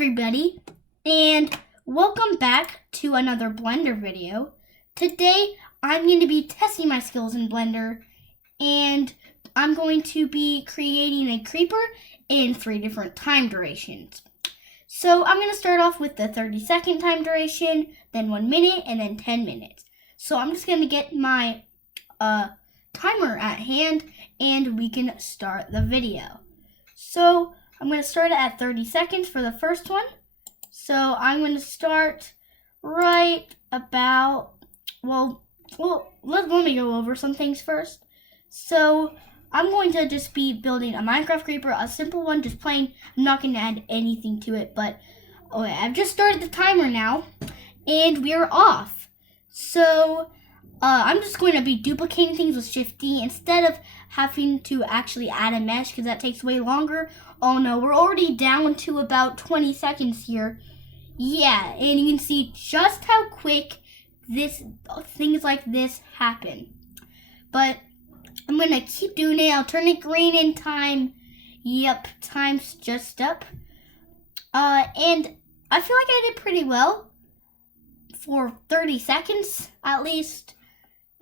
everybody, and welcome back to another Blender video. Today I'm going to be testing my skills in Blender, and I'm going to be creating a creeper in 3 different time durations. So I'm going to start off with the 30-second time duration, then 1 minute, and then 10 minutes. So I'm just going to get my timer at hand, and we can start the video. So I'm going to start it at 30 seconds for the first one. So I'm going to start right about, let me go over some things first. So I'm going to just be building a Minecraft creeper, a simple one, just plain. I'm not going to add anything to it, but okay, I've just started the timer now, and we're off. So I'm just going to be duplicating things with Shift D instead of having to actually add a mesh because that takes way longer. Oh no, we're already down to about 20 seconds here. Yeah, and you can see just how quick things like this happen. But I'm going to keep doing it. I'll turn it green in time. Yep, time's just up. And I feel like I did pretty well for 30 seconds at least.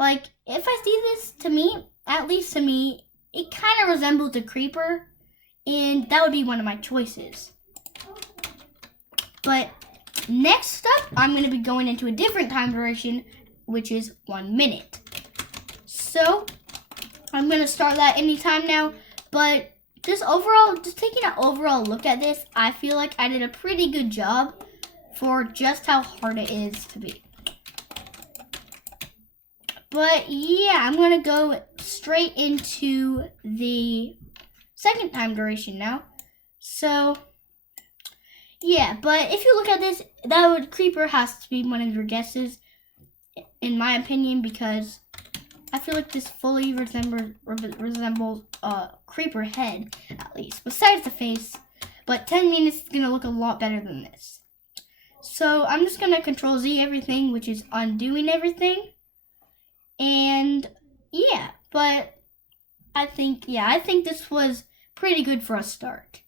Like, if I see this, at least to me, it kind of resembles a creeper, and that would be one of my choices. But next up, I'm going to be going into a different time duration, which is 1 minute. So I'm going to start that anytime now, but just taking an overall look at this, I feel like I did a pretty good job for just how hard it is to beat. But yeah, I'm going to go straight into the second time duration now. So yeah, but if you look at this, creeper has to be one of your guesses, in my opinion, because I feel like this fully resembles a creeper head, at least, besides the face. But 10 minutes is going to look a lot better than this. So I'm just going to Control Z everything, which is undoing everything. And yeah, but I think this was pretty good for a start.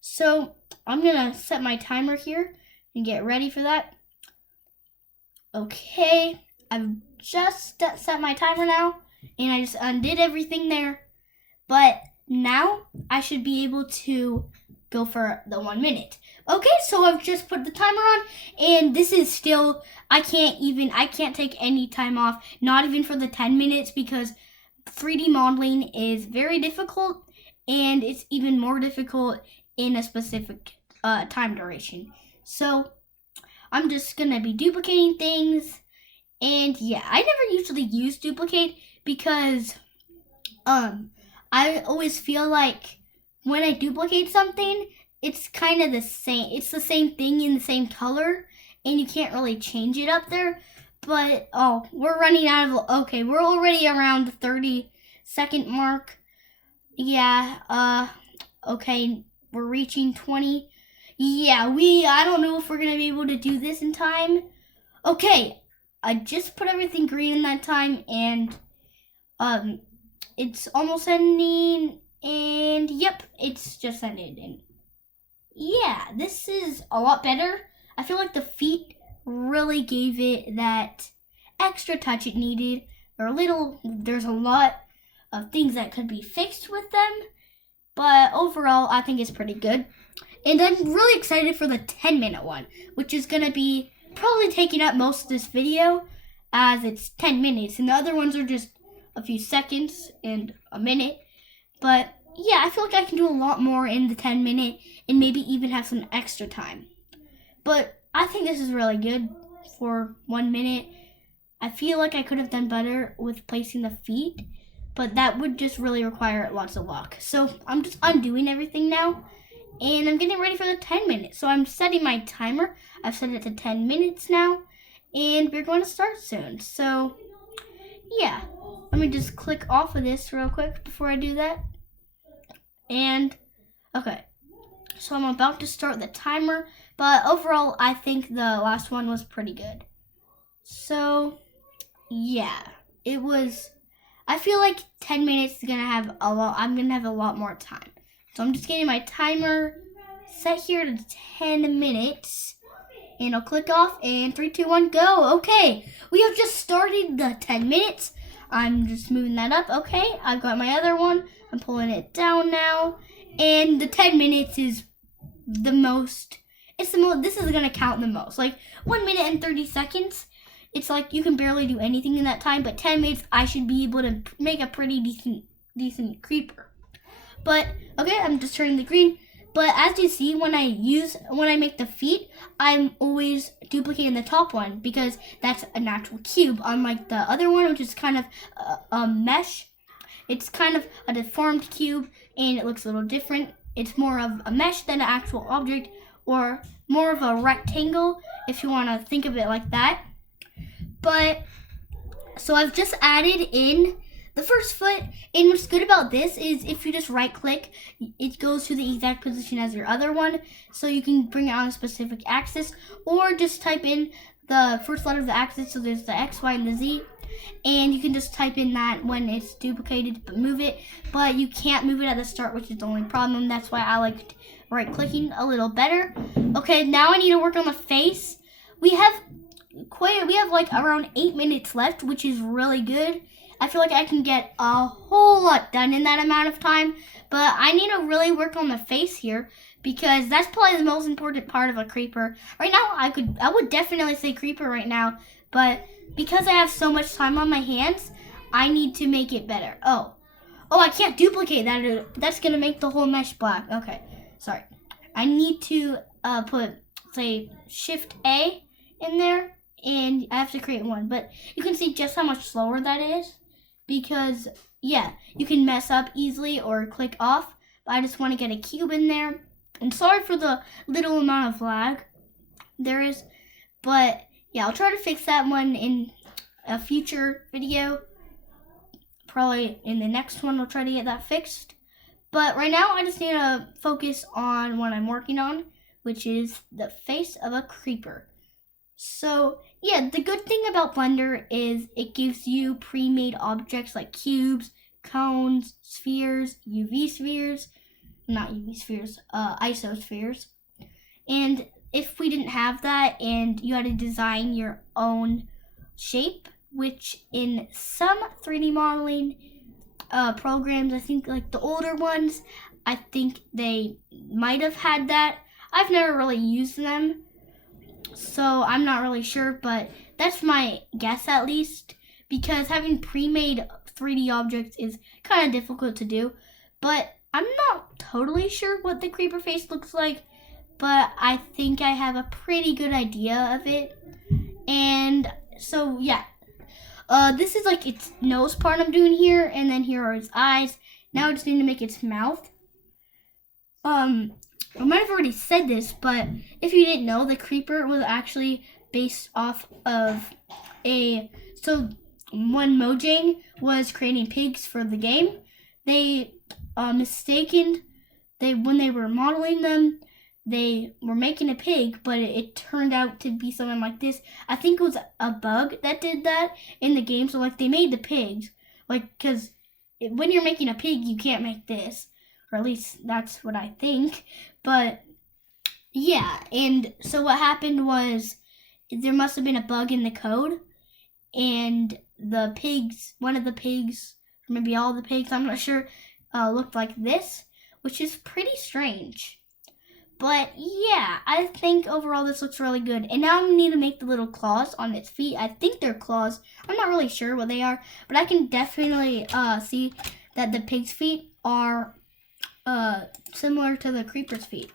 So I'm gonna set my timer here and get ready for that. Okay, I've just set my timer now, and I just undid everything there. But now I should be able to go for the 1 minute. Okay, so I've just put the timer on, and this is still, I can't take any time off, not even for the 10 minutes, because 3D modeling is very difficult, and it's even more difficult in a specific time duration. So I'm just gonna be duplicating things, and yeah, I never usually use duplicate because I always feel like when I duplicate something, it's kind of the same. It's the same thing in the same color, and you can't really change it up there. But we're running out of. Okay, we're already around the 30-second mark. Yeah. Okay, we're reaching 20. Yeah, I don't know if we're gonna be able to do this in time. Okay, I just put everything green in that time, and it's almost ending. And yep, it's just ended. And yeah, this is a lot better. I feel like the feet really gave it that extra touch it needed. There's a lot of things that could be fixed with them, but overall, I think it's pretty good. And I'm really excited for the 10-minute one, which is gonna be probably taking up most of this video, as it's 10 minutes, and the other ones are just a few seconds and a minute. But yeah, I feel like I can do a lot more in the 10-minute and maybe even have some extra time. But I think this is really good for 1 minute. I feel like I could have done better with placing the feet, but that would just really require lots of luck. So I'm just undoing everything now, and I'm getting ready for the 10 minutes. So I'm setting my timer. I've set it to 10 minutes now, and we're going to start soon. So yeah, let me just click off of this real quick before I do that. And okay, so I'm about to start the timer, but overall I think the last one was pretty good. So yeah, I feel like 10 minutes is gonna have I'm gonna have a lot more time. So I'm just getting my timer set here to 10 minutes. And I'll click off, and 3, 2, 1, go. Okay, we have just started the 10 minutes. I'm just moving that up. Okay, I've got my other one. I'm pulling it down now. And the 10 minutes is the most, this is gonna count the most. Like 1 minute and 30 seconds, it's like you can barely do anything in that time, but 10 minutes, I should be able to make a pretty decent creeper. But, okay, I'm just turning the green. But as you see, when I make the feet, I'm always duplicating the top one because that's an actual cube. Unlike the other one, which is kind of a mesh. It's kind of a deformed cube and it looks a little different. It's more of a mesh than an actual object, or more of a rectangle if you want to think of it like that. But, so I've just added in the first foot, and what's good about this is if you just right click, it goes to the exact position as your other one, so you can bring it on a specific axis, or just type in the first letter of the axis, so there's the X, Y, and the Z, and you can just type in that when it's duplicated, but move it, but you can't move it at the start, which is the only problem. That's why I liked right clicking a little better. Okay, now I need to work on the face. We have like around 8 minutes left, which is really good. I feel like I can get a whole lot done in that amount of time, but I need to really work on the face here because that's probably the most important part of a creeper. Right now, I would definitely say creeper right now, but because I have so much time on my hands, I need to make it better. Oh, I can't duplicate that. That's gonna make the whole mesh black. Okay, sorry. I need to put, say, Shift A in there, and I have to create one, but you can see just how much slower that is. Because, yeah, you can mess up easily or click off. But I just want to get a cube in there. And sorry for the little amount of lag there is. But, yeah, I'll try to fix that one in a future video. Probably in the next one, I'll try to get that fixed. But right now, I just need to focus on what I'm working on, which is the face of a creeper. So, yeah, the good thing about Blender is it gives you pre-made objects like cubes, cones, spheres, isospheres. And if we didn't have that and you had to design your own shape, which in some 3D modeling programs, I think like the older ones, I think they might have had that. I've never really used them, so I'm not really sure, but that's my guess at least, because having pre-made 3D objects is kind of difficult to do. But I'm not totally sure what the creeper face looks like, but I think I have a pretty good idea of it. And so, yeah. This is like its nose part I'm doing here, and then here are its eyes. Now I just need to make its mouth. I might have already said this, but if you didn't know, the creeper was actually based off of so when Mojang was creating pigs for the game, they when they were modeling them, they were making a pig, but it turned out to be something like this. I think it was a bug that did that in the game. So like they made the pigs, like, because when you're making a pig, you can't make this, or at least that's what I think. But yeah, and so what happened was there must have been a bug in the code, and the pigs, one of the pigs, or maybe all the pigs, I'm not sure, looked like this, which is pretty strange. But yeah, I think overall this looks really good. And now I need to make the little claws on its feet. I think they're claws. I'm not really sure what they are, but I can definitely see that the pig's feet are similar to the creeper's feet.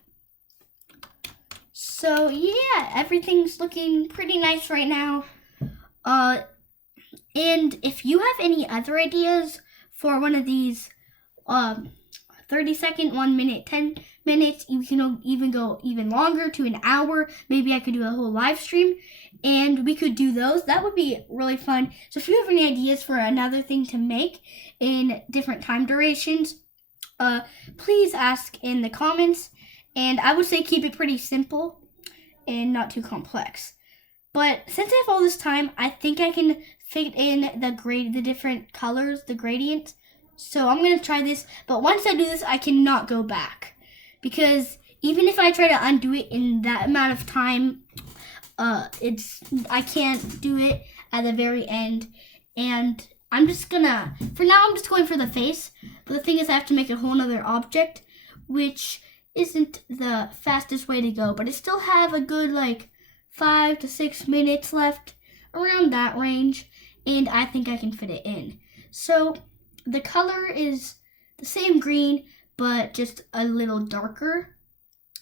So yeah, everything's looking pretty nice right now. And if you have any other ideas for one of these 30-second, 1 minute, 10 minutes, you can even go even longer to an hour. Maybe I could do a whole live stream and we could do those. That would be really fun. So if you have any ideas for another thing to make in different time durations, please ask in the comments. And I would say keep it pretty simple and not too complex. But since I have all this time, I think I can fit in the different colors, the gradients. So I'm going to try this, but once I do this, I cannot go back. Because even if I try to undo it in that amount of time, I can't do it at the very end. And I'm just gonna, for now, I'm just going for the face. But the thing is, I have to make a whole nother object, which isn't the fastest way to go. But I still have a good, like, 5 to 6 minutes left, around that range. And I think I can fit it in. So the color is the same green, but just a little darker.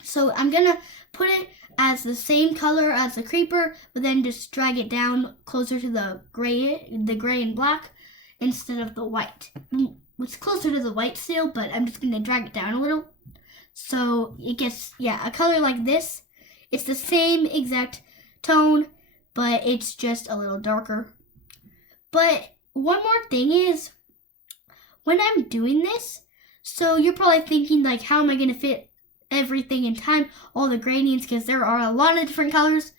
So I'm gonna put it as the same color as the creeper, but then just drag it down closer to the gray and black instead of the white. It's closer to the white still, but I'm just gonna drag it down a little. So it gets, a color like this. It's the same exact tone, but it's just a little darker. But one more thing is, when I'm doing this, so you're probably thinking, like, how am I gonna fit everything in time, all the gradients, because there are a lot of different colors.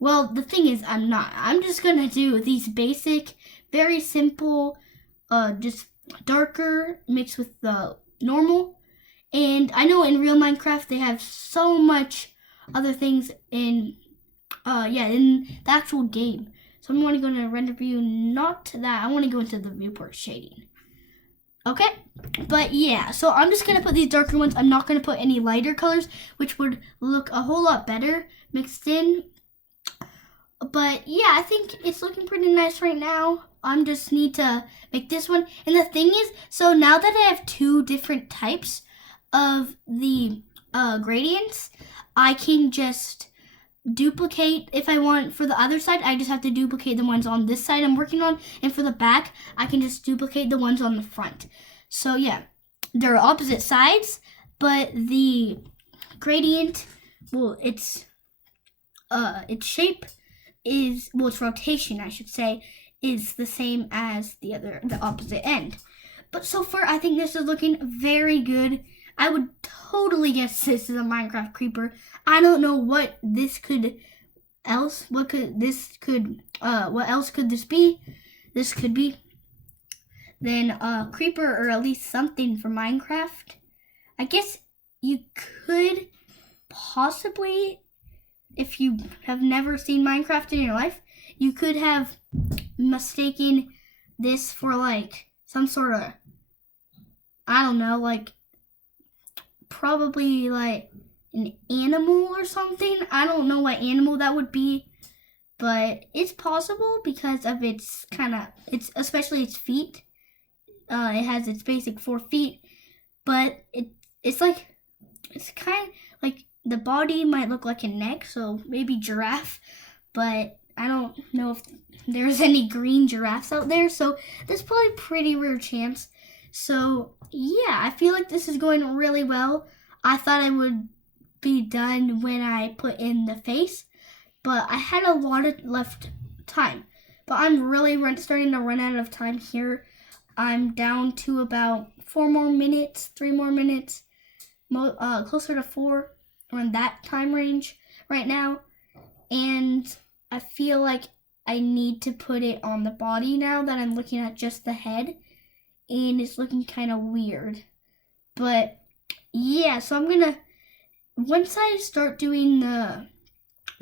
Well, the thing is, I'm not. I'm just gonna do these basic, very simple, just darker mixed with the normal. And I know in real Minecraft they have so much other things in the actual game. So I'm going to go to render view, not that. I want to go into the viewport shading. Okay, but yeah, so I'm just going to put these darker ones. I'm not going to put any lighter colors, which would look a whole lot better mixed in. But yeah, I think it's looking pretty nice right now. I just need to make this one. And the thing is, so now that I have 2 different types of the gradients, I can just duplicate. If I want for the other side, I just have to duplicate the ones on this side I'm working on, and for the back I can just duplicate the ones on the front. So yeah, they're opposite sides, but the gradient, well, its shape is, well, its rotation, I should say, is the same as the opposite end. But so far, I think this is looking very good. I would totally guess this is a Minecraft creeper. I don't know what this what else could this be? This could be then a creeper, or at least something from Minecraft. I guess you could possibly, if you have never seen Minecraft in your life, you could have mistaken this for like some sort of, I don't know, like probably like an animal or something. I don't know what animal that would be, but it's possible because of its especially its feet. It has its basic 4 feet, but it's kind of like the body might look like a neck, so maybe giraffe, but I don't know if there's any green giraffes out there, so there's probably a pretty rare chance. So yeah, I feel like this is going really well. I thought I would be done when I put in the face, but I had a lot of left time. But I'm really starting to run out of time here. I'm down to about 4 more minutes, 3 more minutes, closer to 4, around that time range right now. And I feel like I need to put it on the body now that I'm looking at just the head. And it's looking kind of weird. But yeah, so I'm gonna, once I start doing the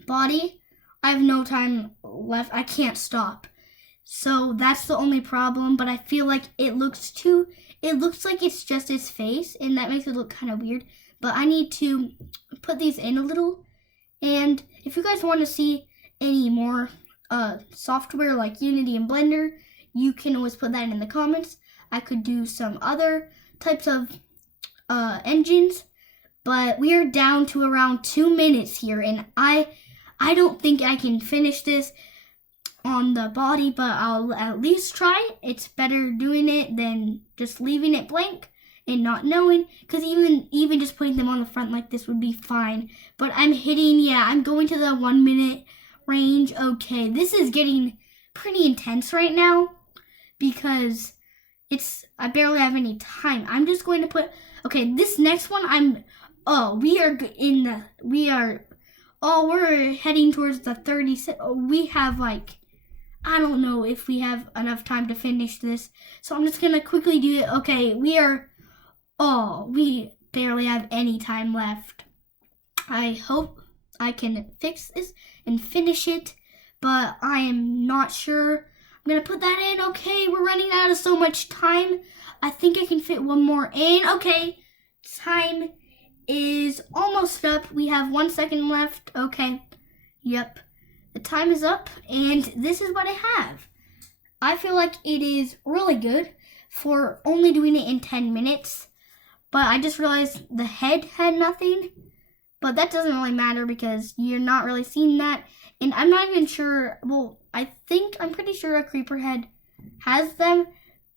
body, I have no time left. I can't stop. So that's the only problem, but I feel like it looks like it's just his face, and that makes it look kind of weird. But I need to put these in a little. And if you guys want to see any more software like Unity and Blender, you can always put that in the comments. I could do some other types of engines, but we are down to around 2 minutes here, and I don't think I can finish this on the body, but I'll at least try. It's better doing it than just leaving it blank and not knowing, because even just putting them on the front like this would be fine. But I'm going to the 1 minute range. Okay, this is getting pretty intense right now because I barely have any time. I'm just going to put, okay, this next one we're heading towards the 36. We have like, I don't know if we have enough time to finish this. So I'm just going to quickly do it. Okay, we barely have any time left. I hope I can fix this and finish it, but I am not sure. I'm gonna put that in. Okay, we're running out of so much time. I think I can fit one more in. Okay, time is almost up. We have 1 second left. Okay, yep, the time is up, and this is what I have. I feel like it is really good for only doing it in 10 minutes, but I just realized the head had nothing. But that doesn't really matter because you're not really seeing that. And I'm not even sure, well, I'm pretty sure a creeper head has them,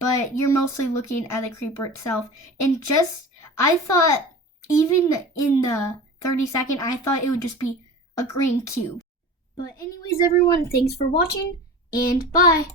but you're mostly looking at the creeper itself. And I thought, even in the 30-second, I thought it would just be a green cube. But anyways, everyone, thanks for watching, and bye.